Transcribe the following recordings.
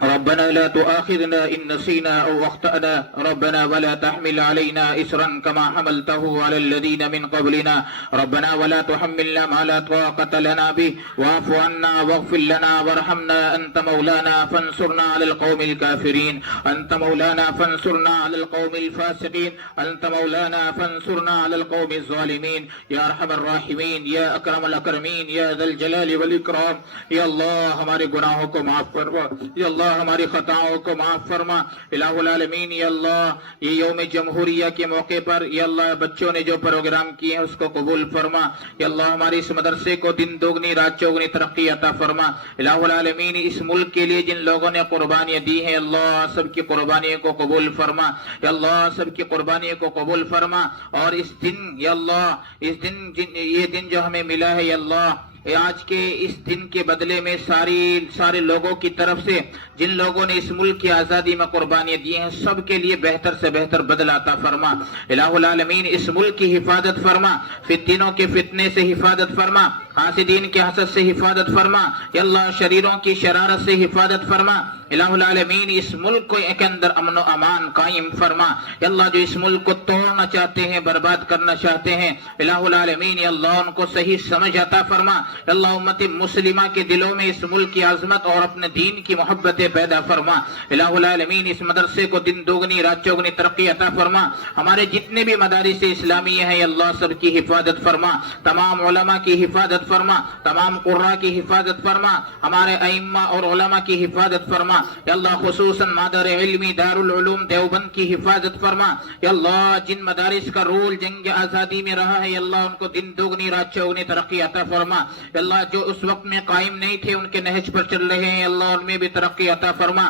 ربنا لا تؤاخذنا إن نسينا أو أخطأنا ربنا ولا تحمل علينا إصرا كما حملته على الذين من قبلنا ربنا ولا تحملنا ما لا طاقة لنا به واعف عنا واغفر لنا وارحمنا أنت مولانا فانصرنا على القوم الكافرين أنت مولانا فانصرنا على القوم الفاسقين أنت مولانا فانصرنا على القوم الظالمين يا أرحم الراحمين يا أكرم الأكرمين يا ذا الجلال والإكرام یا اللہ ہمارے گناہوں کو معاف فرما یا اللہ ہماری خطاؤں کو معاف فرما الہ العالمین یا اللہ یہ یوم جمہوریہ کے موقع پر یا اللہ بچوں نے جو پروگرام کیے ہیں اس کو قبول فرما یا اللہ ہمارے اس مدرسے کو دن دوگنی رات چوگنی ترقی عطا فرما الہ العالمین اس ملک کے لیے جن لوگوں نے قربانیاں دی ہیں اللہ سب کی قربانیوں کو قبول فرما یا اللہ سب کی قربانیوں کو قبول فرما اور اس دن یا اللہ یہ دن جو ہمیں ملا ہے یا اللہ آج کے اس دن کے بدلے میں سارے لوگوں کی طرف سے جن لوگوں نے اس ملک کی آزادی میں قربانیاں دی ہیں سب کے لیے بہتر سے بہتر بدلہ عطا فرما الہ العالمین اس ملک کی حفاظت فرما فتنوں کے فتنے سے حفاظت فرما حاسدین کے حسد سے حفاظت فرما یا اللہ شریروں کی شرارت سے حفاظت فرما الہ العالمین اس ملک کو ایک اندر امن و امان قائم فرما یا اللہ جو اس ملک کو توڑنا چاہتے ہیں برباد کرنا چاہتے ہیں الہ العالمین یا اللہ ان کو صحیح سمجھ عطا فرما یا اللہ امت مسلمہ کے دلوں میں اس ملک کی عظمت اور اپنے دین کی محبتیں پیدا فرما الہ العالمین اس مدرسے کو دن دوگنی رات چوگنی ترقی عطا فرما ہمارے جتنے بھی مدارس اسلامیہ ہیں یا اللہ سب کی حفاظت فرما تمام علماء کی حفاظت فرما تمام قراء کی حفاظت فرما ہمارے ائمہ اور علماء کی حفاظت فرما یا اللہ خصوصاً مادر علمی دارالعلوم دیوبند کی حفاظت فرما یا اللہ جن مدارس کا رول جنگ آزادی میں رہا ہے یا اللہ ان کو دن دوگنی رات چوگنی ترقی عطا فرما یا اللہ جو اس وقت میں قائم نہیں تھے ان کے نہج پر چل رہے ہیں یا اللہ ان میں بھی ترقی عطا فرما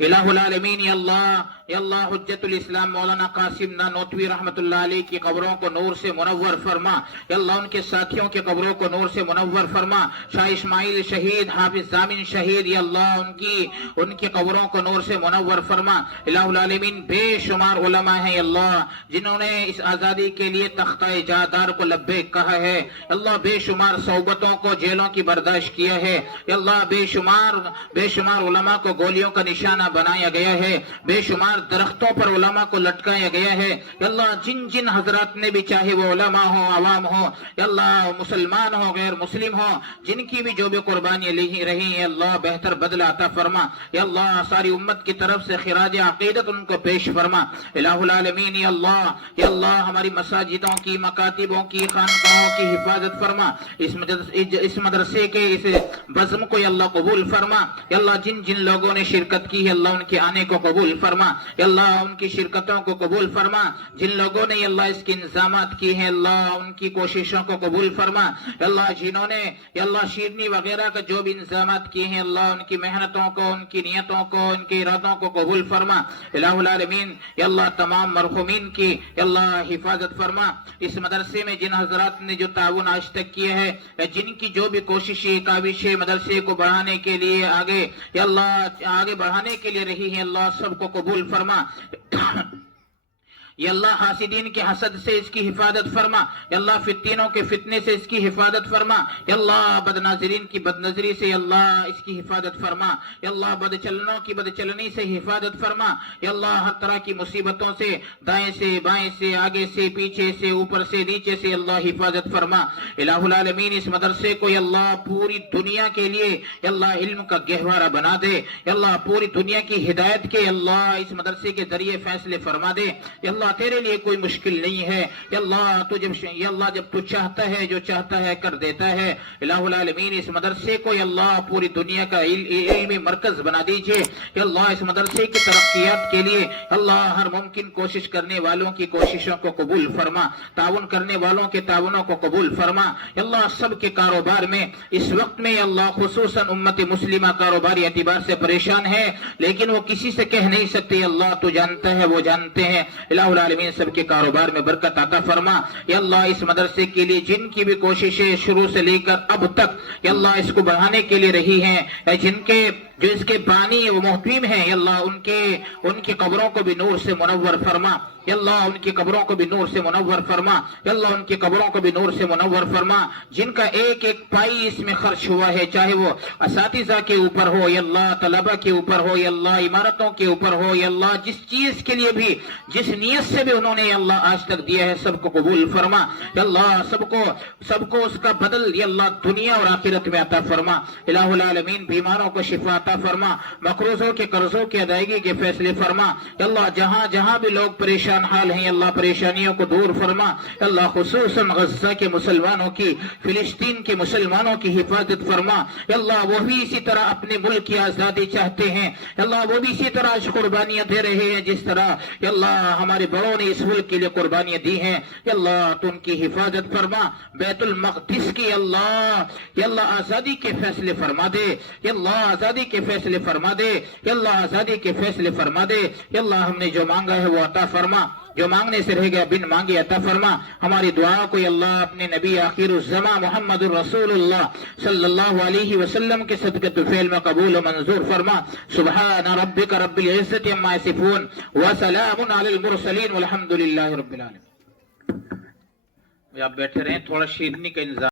الہ العالمین یا اللہ حجت الاسلام مولانا قاسم نانوتوی رحمت اللہ علیہ کی قبروں کو نور سے منور فرما یا اللہ ان کے ساتھیوں کے قبروں کو نور سے منور فرما شاہ اسماعیل شہید حافظ ضامن شہید یا اللہ ان کی قبروں کو نور سے منور فرما الہ العالمین بے شمار علماء ہیں یا اللہ جنہوں نے اس آزادی کے لیے تختہ جادار کو لبیک کہا ہے یا اللہ بے شمار صحبتوں کو جیلوں کی برداشت کیا ہے یا اللہ بے شمار علماء کو گولیوں کا نشانہ بنایا گیا ہے بے شمار درختوں پر علماء کو لٹکایا گیا ہے یا اللہ جن حضرات نے بھی چاہے وہ علماء ہو عوام ہو یا اللہ مسلمان ہو غیر مسلم ہو جن کی بھی جو بھی قربانیاں لی رہی ہیں اللہ بہتر بدلہ عطا فرما یا اللہ ساری امت کی طرف سے خراج عقیدت ان کو پیش فرما الہ العالمین یا اللہ ہماری مساجدوں کی مکاتبوں کی خانقاہوں کی حفاظت فرما اس مدرسے کے اس بزم کو یا اللہ قبول فرما یا اللہ جن لوگوں نے شرکت کی ہے اللہ ان کے آنے کو قبول فرما یا اللہ ان کی شرکتوں کو قبول فرما جن لوگوں نے یا اللہ اس کے انتظامات کی ہیں اللہ ان کی کوششوں کو قبول فرما یا اللہ جنہوں نے یا اللہ شیرنی وغیرہ کا جو بھی انتظامات کیے ہیں اللہ ان کی محنتوں کو ان کی نیتوں کو ان کے ارادوں کو قبول فرما الہ العالمین یا اللہ تمام مرحومین کی یا اللہ حفاظت فرما اس مدرسے میں جن حضرات نے جو تعاون آج تک کیا ہے جن کی جو بھی کوششیں کاوشیں مدرسے کو بڑھانے کے لیے آگے یا اللہ آگے بڑھانے کے لیے رہی ہے اللہ سب کو قبول فرما یا اللہ حاسدین کے حسد سے اس کی حفاظت فرما یا اللہ فتنوں کے فتنے سے اس کی حفاظت فرما یا اللہ بدناظرین کی بدنظری سے یا اللہ اس کی حفاظت فرما یا اللہ بدچلنوں کی بدچلنی سے حفاظت فرما یا اللہ ہر طرح کی مصیبتوں سے دائیں سے بائیں سے آگے سے پیچھے سے اوپر سے نیچے سے اللہ حفاظت فرما الہ العالمین اس مدرسے کو یا اللہ پوری دنیا کے لیے یا اللہ علم کا گہوارہ بنا دے یا اللہ پوری دنیا کی ہدایت کے اللہ اس مدرسے کے ذریعے فیصلے فرما دے یا اللہ تیرے لیے کوئی مشکل نہیں ہے یا اللہ جب تو چاہتا ہے جو چاہتا ہے کر دیتا ہے الہ العالمین اس مدرسے کو یا اللہ پوری دنیا کا علمی مرکز بنا دیجئے یا اللہ اس مدرسے کی ترقیات کے لیے اللہ ہر ممکن کوشش کرنے والوں کی کوششوں کو قبول فرما تعاون کرنے والوں کے تعاونوں کو قبول فرما یا اللہ سب کے کاروبار میں اس وقت میں یا اللہ خصوصاً امت مسلمہ کاروباری اعتبار سے پریشان ہے لیکن وہ کسی سے کہہ نہیں سکتے اللہ تو جانتا ہے وہ جانتے ہیں الہ العالمین سب کے کاروبار میں برکت عطا فرما یا اللہ اس مدرسے کے لیے جن کی بھی کوششیں شروع سے لے کر اب تک یا اللہ اس کو بڑھانے کے لیے رہی ہیں جن کے جو اس کے بانی و محکم ہیں یا اللہ ان کی قبروں کو بھی نور سے منور فرما یا اللہ ان کی قبروں کو بھی نور سے منور فرما یا اللہ ان کی قبروں کو بھی نور سے منور فرما جن کا ایک ایک پائی اس میں خرچ ہوا ہے چاہے وہ اساتذہ کے اوپر ہو یا اللہ طلبہ کے اوپر ہو یا اللہ عمارتوں کے اوپر ہو یا اللہ جس چیز کے لیے بھی جس نیت سے بھی انہوں نے یا اللہ آج تک دیا ہے سب کو قبول فرما یا اللہ سب کو اس کا بدل یا اللہ دنیا اور آخرت میں عطا فرما الہ العالمین بیماروں کو شفا عطا فرما مقروضوں کے قرضوں کی ادائیگی کے فیصلے فرما یا اللہ جہاں جہاں بھی لوگ پریشان حال ہیں اللہ پریشانیوں کو دور فرما اللہ خصوصاً غزہ کے مسلمانوں کی فلسطین کے مسلمانوں کی حفاظت فرما اللہ وہ بھی اسی طرح اپنے ملک کی آزادی چاہتے ہیں اللہ وہ بھی اسی طرح قربانیاں دے رہے ہیں جس طرح اللہ ہمارے بڑوں نے اس ملک کے لیے قربانیاں دی ہیں اللہ تو ان کی حفاظت فرما بیت المقدس کی اللہ آزادی کے فیصلے فرما دے اللہ آزادی کے فیصلے فرما دے اللہ آزادی کے فیصلے فرما دے اللہ ہم نے جو مانگا ہے وہ عطا فرما جو مانگنے سے رہ گیا بن مانگے عطا فرما ہماری دعا کو اللہ اپنے نبی آخر الزمان محمد الرسول اللہ صلی اللہ علیہ وسلم کے صدقۃ الفعل میں قبول و منظور فرما سبحان ربک رب العزت عما یصفون وسلام علی المرسلین والحمد للہ رب العالمین. آپ بیٹھے رہیں تھوڑا شیرنی کا انتظام